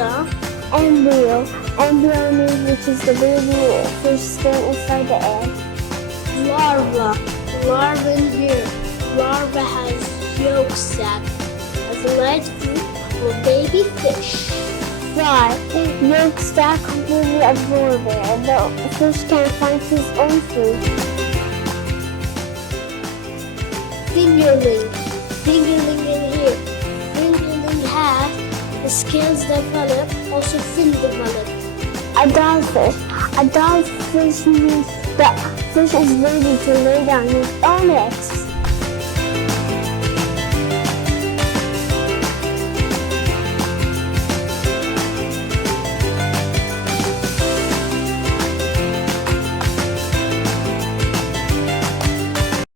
placenta. Embryo. Embryo means which is the baby fish still inside the egg. Larva. Larva in here. Larva has yolk sac as a light group of baby fish. Fly. Yolk sac completely absorbed it, and the fish can find his own food. Fingerling. Fingerling in here. Fingerling has the scales develop, also fin develop. A dogfish. A dogfish means the fish is ready to lay down his own eggs.